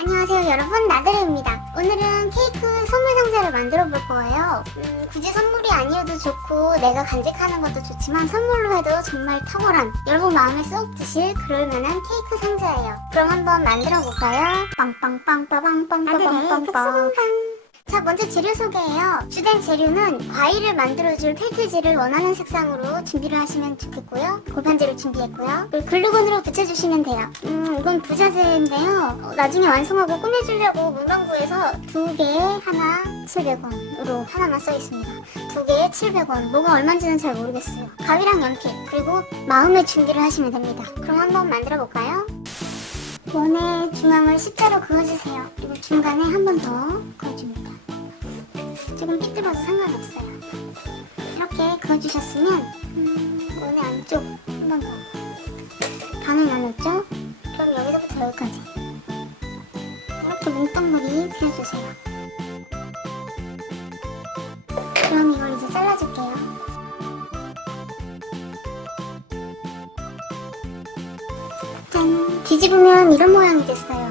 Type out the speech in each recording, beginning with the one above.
안녕하세요 여러분, 나들이입니다. 오늘은 케이크 선물 상자를 만들어 볼 거예요. 굳이 선물이 아니어도 좋고 내가 간직하는 것도 좋지만 선물로 해도 정말 탁월한, 여러분 마음에 쏙 드실 그럴만한 케이크 상자예요. 그럼 한번 만들어 볼까요? 빵빵빵빠빵빵빵빵빵. 자, 먼저 재료 소개해요. 주된 재료는 과일을 만들어줄 펠트지를 원하는 색상으로 준비를 하시면 좋겠고요. 골판지를 준비했고요. 그리고 글루건으로 붙여주시면 돼요. 이건 부자재인데요. 나중에 완성하고 꾸며주려고 문방구에서 2개에 하나 700원으로 하나만 써있습니다. 2개에 700원. 뭐가 얼마인지는 잘 모르겠어요. 가위랑 연필, 그리고 마음의 준비를 하시면 됩니다. 그럼 한번 만들어 볼까요? 원의 중앙을 십자로 그어주세요. 그리고 중간에 한 번 더 그어줍니다. 조금 삐뚤어도 상관없어요. 이렇게 그어주셨으면 원의 안쪽 한 번 더 반을 나눴죠? 그럼 여기서부터 여기까지 이렇게 뭉텅머리 그려주세요. 그럼 이걸 이제 잘라줄게요. 짠! 뒤집으면 이런 모양이 됐어요.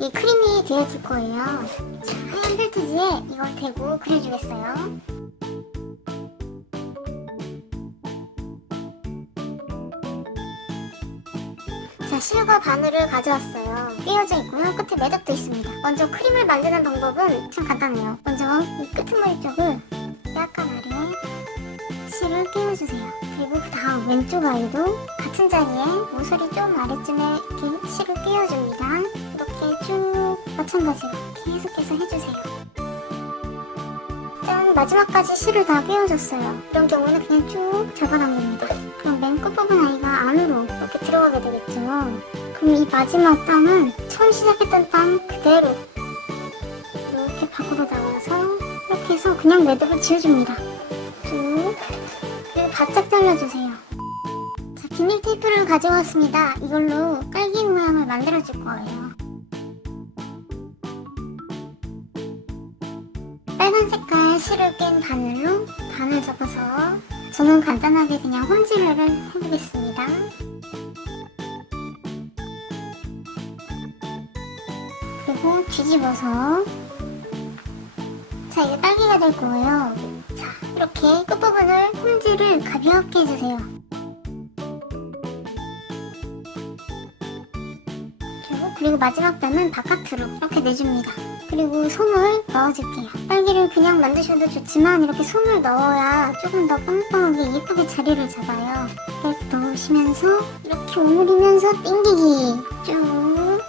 이 크림이 되어질 거예요. 자, 하얀 펠트지에 이걸 대고 그려주겠어요. 자, 실과 바늘을 가져왔어요. 끼워져 있고요. 끝에 매듭도 있습니다. 먼저 크림을 만드는 방법은 참 간단해요. 먼저 이 끄트머리 쪽을 약간 아래에 실을 끼워주세요. 그리고 그 다음 왼쪽 아이도 같은 자리에 모서리 좀 아래쯤에 이렇게 실을 끼워줍니다. 이렇게 쭉 마찬가지로 계속해서 해주세요. 짠! 마지막까지 실을 다 끼워줬어요. 이런 경우는 그냥 쭉 접어놔면 됩니다. 그럼 맨 끝부분 아이가 안으로 이렇게 들어가게 되겠죠. 그럼 이 마지막 땅은 처음 시작했던 땅 그대로 이렇게 밖으로 나와서 이렇게 해서 그냥 매듭을 지어줍니다. 쭉. 그리고 바짝 잘라주세요. 자, 비닐 테이프를 가져왔습니다. 이걸로 딸기 모양을 만들어줄 거예요. 빨간 색깔 실을 낀 바늘로 반을 접어서 저는 간단하게 그냥 홈질을 해보겠습니다. 그리고 뒤집어서 자, 이게 딸기가 될 거예요. 자, 이렇게 끝부분을 홈질을 가볍게 해주세요. 그리고 마지막 단은 바깥으로 이렇게 내줍니다. 그리고 솜을 넣어줄게요. 딸기를 그냥 만드셔도 좋지만 이렇게 솜을 넣어야 조금 더 빵빵하게 예쁘게 자리를 잡아요. 이렇게 넣으시면서 이렇게 오므리면서 당기기 쭉.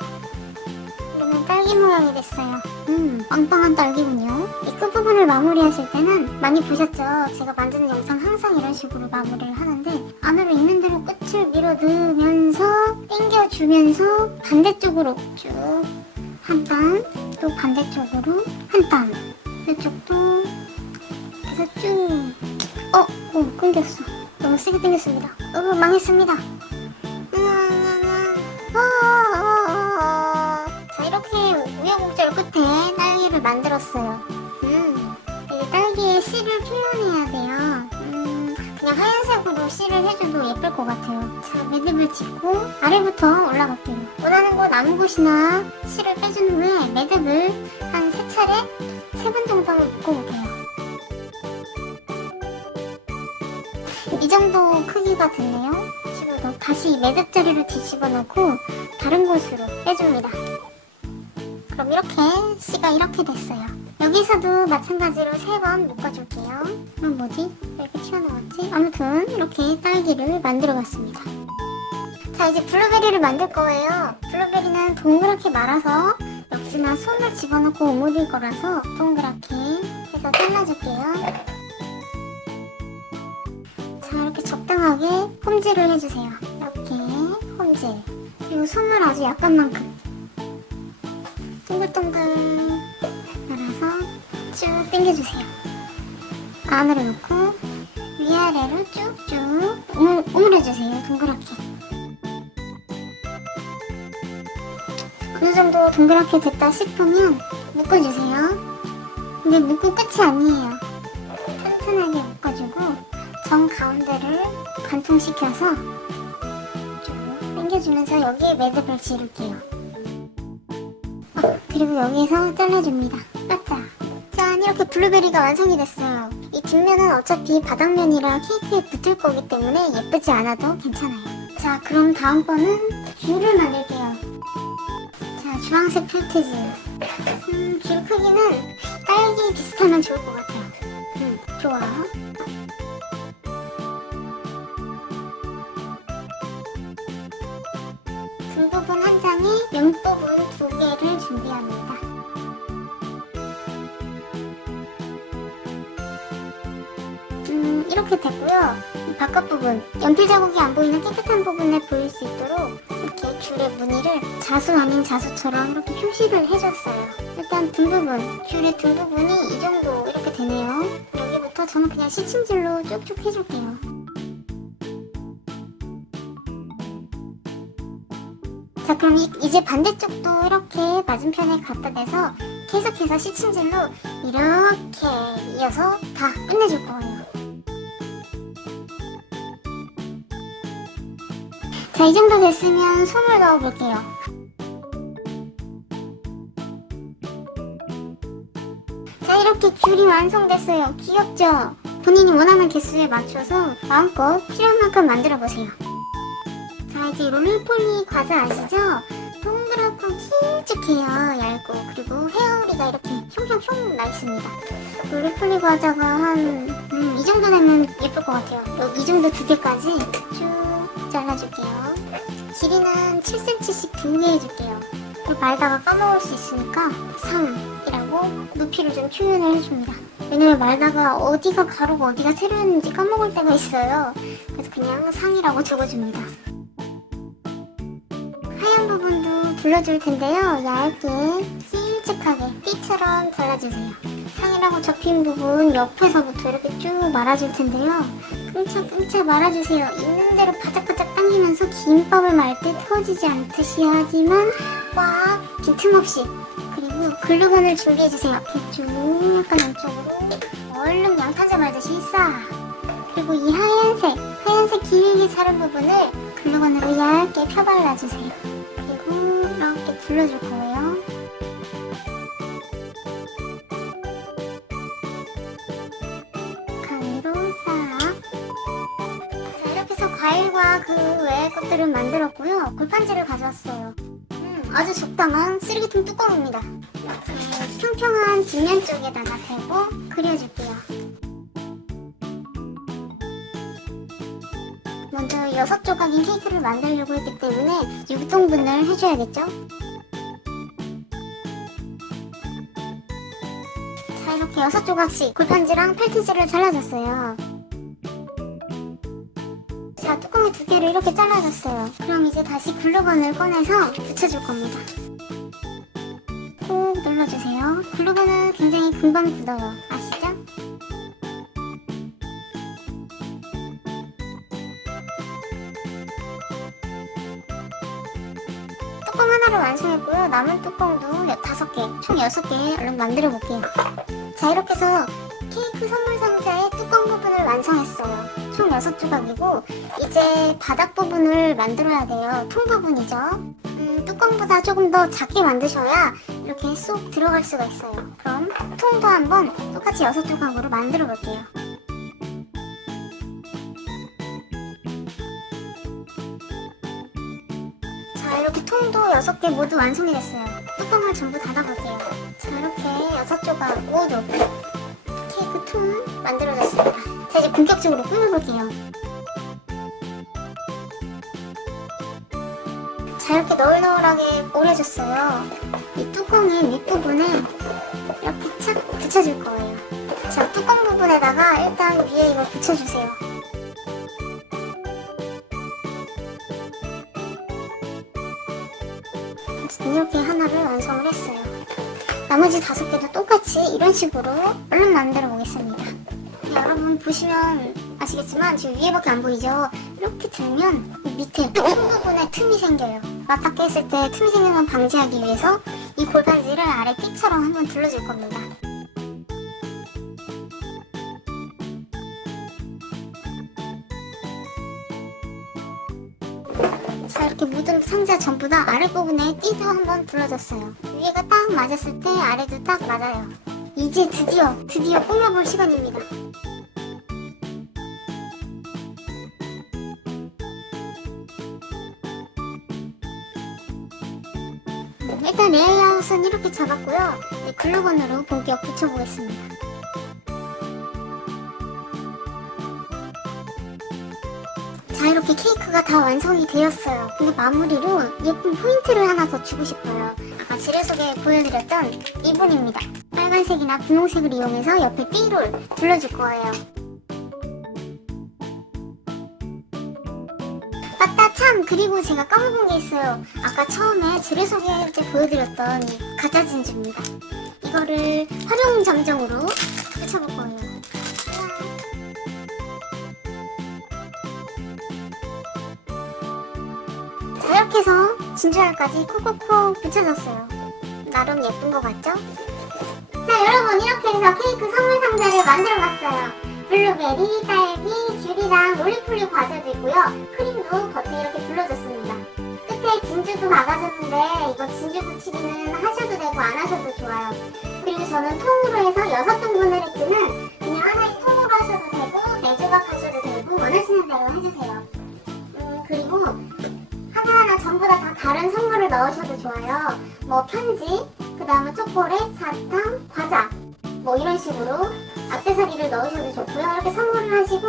그러면 딸기 모양이 됐어요. 빵빵한 딸기군요. 이 끝부분을 마무리하실 때는 많이 보셨죠? 제가 만드는 영상 항상 이런 식으로 마무리를 하는데 안으로 있는 대로 끝을 밀어 넣으면서 당겨주면서 반대쪽으로 쭉 한 땀, 또 반대쪽으로 한 땀, 이쪽도 그래서 쭉. 끊겼어. 너무 세게 당겼습니다. 망했습니다. 자, 이렇게 우여곡절 끝에 딸기를 만들었어요. 이제 딸기에 씨를 표현해야 돼요. 그냥 하얀색으로 씨를 해줘도 예쁠 것 같아요. 자, 매듭을 짚고 아래부터 올라갈게요. 원하는 곳 아무 곳이나 씨를 빼준 후에 매듭을 한 3차례, 3번 정도 묶어볼게요. 이 정도 크기가 됐네요. 집어넣고 다시 매듭 자리를 뒤집어 놓고 다른 곳으로 빼줍니다. 그럼 이렇게 씨가 이렇게 됐어요. 여기서도 마찬가지로 3번 묶어줄게요. 뭐지? 왜 이렇게 튀어나왔지? 아무튼 이렇게 딸기를 만들어 봤습니다. 자, 이제 블루베리를 만들 거예요. 블루베리는 동그랗게 말아서 역시나 손을 집어넣고 오므릴 거라서 동그랗게 해서 잘라줄게요. 자, 이렇게 적당하게 홈질을 해주세요. 이렇게 홈질. 그리고 손을 아주 약간만큼 동글동글 말아서 쭉 당겨주세요. 안으로 넣고 위아래로 쭉쭉 오므려주세요. 동그랗게. 어느 정도 동그랗게 됐다 싶으면 묶어주세요. 근데 묶고 끝이 아니에요. 튼튼하게 묶어주고 정 가운데를 관통시켜서 쭉 당겨주면서 여기에 매듭을 지을게요. 그리고 여기에서 잘라줍니다. 까짜. 짠, 이렇게 블루베리가 완성이 됐어요. 이 뒷면은 어차피 바닥면이라 케이크에 붙을 거기 때문에 예쁘지 않아도 괜찮아요. 자, 그럼 다음번은 귤을 만들게요. 자, 주황색 펠트지. 귤 크기는 딸기 비슷하면 좋을 것 같아요. 좋아. 등 부분 한 장에 면 부분 2개를 준비합니다. 이렇게 됐고요. 바깥 부분, 연필 자국이 안 보이는 깨끗한 부분에 보일 수 있도록 이렇게 귤의 무늬를 자수 아닌 자수처럼 이렇게 표시를 해줬어요. 일단 등 부분, 귤의 등 부분이 이 정도 이렇게 되네요. 여기부터 저는 그냥 시침질로 쭉쭉 해줄게요. 자, 그럼 이제 반대쪽도 이렇게 맞은편에 갖다 대서 계속해서 시침질로 이렇게 이어서 다 끝내줄 거예요. 자, 이 정도 됐으면 솜을 넣어볼게요. 자, 이렇게 귤이 완성됐어요. 귀엽죠? 본인이 원하는 개수에 맞춰서 마음껏 필요한 만큼 만들어보세요. 자, 이제 롤리폴리 과자 아시죠? 동그랗고 길쭉해요. 얇고. 그리고 헤어리가 이렇게 흉흉흉 나 있습니다. 롤리폴리 과자가 한 이 정도 되면 예쁠 것 같아요. 이 정도 2개까지 쭉 잘라줄게요. 길이는 7cm씩 2개 해줄게요. 그리고 말다가 까먹을 수 있으니까 3이라고 높이를 좀 표현을 해줍니다. 왜냐면 말다가 어디가 가로고 어디가 세로였는지 까먹을 때가 있어요. 그래서 그냥 상이라고 적어줍니다. 하얀 부분도 둘러줄 텐데요. 얇게 길쭉하게 띠처럼 잘라주세요. 상이라고 접힌 부분 옆에서부터 이렇게 쭉 말아줄 텐데요. 끈적끈적 말아주세요. 있는 대로 바짝바짝 당기면서 김밥을 말 때 터지지 않듯이 하지만 꽉 빈틈없이. 그리고 글루건을 준비해주세요. 이렇게 쭉 약간 양쪽으로 얼른 양탄자 말듯이 싹. 그리고 이 하얀색 길게 자른 부분을 글루건으로 얇게 펴발라주세요. 그리고 이렇게 둘러줄 거예요. 가위로 싹. 자, 이렇게 해서 과일과 그 외의 것들을 만들었고요. 골판지를 가져왔어요. 아주 적당한 쓰레기통 뚜껑입니다. 평평한 뒷면 쪽에다가 대고 그려줄게요. 먼저 6조각인 케이크를 만들려고 했기 때문에 6등분을 해줘야겠죠? 자, 이렇게 6조각씩 골판지랑 펠트지를 잘라줬어요. 자, 뚜껑을 2개를 이렇게 잘라줬어요. 그럼 이제 다시 글루건을 꺼내서 붙여줄 겁니다. 꼭 눌러주세요. 글루건은 굉장히 금방 굳어요. 아시죠? 뚜껑 하나를 완성했고요. 남은 뚜껑도 5개, 총 6개 얼른 만들어 볼게요. 자, 이렇게 해서 케이크 선물 상자의 뚜껑 부분을 완성했어요. 총 6조각이고 이제 바닥 부분을 만들어야 돼요. 통 부분이죠. 뚜껑보다 조금 더 작게 만드셔야 이렇게 쏙 들어갈 수가 있어요. 그럼 통도 한번 똑같이 6조각으로 만들어 볼게요. 자, 이렇게 통도 6개 모두 완성이 됐어요. 뚜껑을 전부 닫아볼게요. 자, 이렇게 6조각 모두 케이크 통 만들어졌습니다. 자, 이제 본격적으로 꾸며볼게요. 자, 이렇게 너울너울하게 오려졌어요. 이 뚜껑의 밑부분에 이렇게 착 붙여줄 거예요. 자, 뚜껑 부분에다가 일단 위에 이걸 붙여주세요. 이렇게 하나를 완성을 했어요. 나머지 5개도 똑같이 이런 식으로 얼른 만들어 보겠습니다. 여러분 보시면 아시겠지만 지금 위에밖에 안 보이죠? 이렇게 들면 밑에 통 부분에 틈이 생겨요. 맞닿게 했을 때 틈이 생기는 걸 방지하기 위해서 이 골판지를 아래 띠처럼 한번 둘러줄 겁니다. 자, 이렇게 이렇게 모든 상자 전부 다 아랫부분에 띠도 한번 둘러줬어요. 위에가 딱 맞았을 때 아래도 딱 맞아요. 이제 드디어 꾸며볼 시간입니다. 일단 레이아웃은 이렇게 잡았고요. 글루건으로 본격 붙여보겠습니다. 자, 이렇게 케이크가 다 완성이 되었어요. 근데 마무리로 예쁜 포인트를 하나 더 주고 싶어요. 아까 재료 속에 보여드렸던 리본입니다. 빨간색이나 분홍색을 이용해서 옆에 띠를 둘러줄 거예요. 맞다, 참! 그리고 제가 까먹은 게 있어요. 아까 처음에 재료 소개할 때 보여드렸던 이 가짜 진주입니다. 이거를 활용 점정으로 붙여볼 거예요. 자, 이렇게 해서 진주알까지 콕콕콕 붙여줬어요. 나름 예쁜 거 같죠? 자, 여러분, 이렇게 해서 케이크 선물 상자를 만들어봤어요. 블루베리, 딸기, 귤이랑 롤리폴리 과자도 있고요. 크림도 겉에 이렇게 둘러줬습니다. 끝에 진주도 박아줬는데 이거 진주 붙이기는 하셔도 되고 안 하셔도 좋아요. 그리고 저는 통으로 해서 6등분을 했지만 그냥 하나의 통으로 하셔도 되고 4조각 하셔도 되고 원하시는 대로 해주세요. 그리고 하나하나 전부 다 다른 선물을 넣으셔도 좋아요. 뭐 편지, 그 다음에 초콜릿, 사탕, 과자 뭐 이런 식으로 액세서리를 넣으셔도 좋고요. 이렇게 선물을 하시고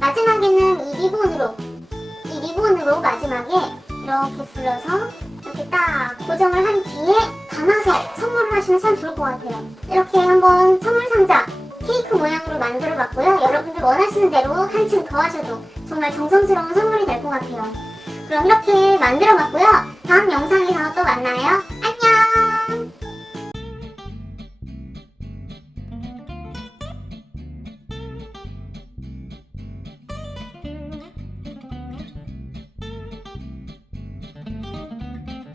마지막에는 이 리본으로 마지막에 이렇게 불러서 이렇게 딱 고정을 한 뒤에 감아서 선물을 하시면 참 좋을 것 같아요. 이렇게 한번 선물 상자 케이크 모양으로 만들어 봤고요. 여러분들 원하시는 대로 한층 더 하셔도 정말 정성스러운 선물이 될 것 같아요. 그럼 이렇게 만들어 봤고요. 다음 영상에서 또 만나요.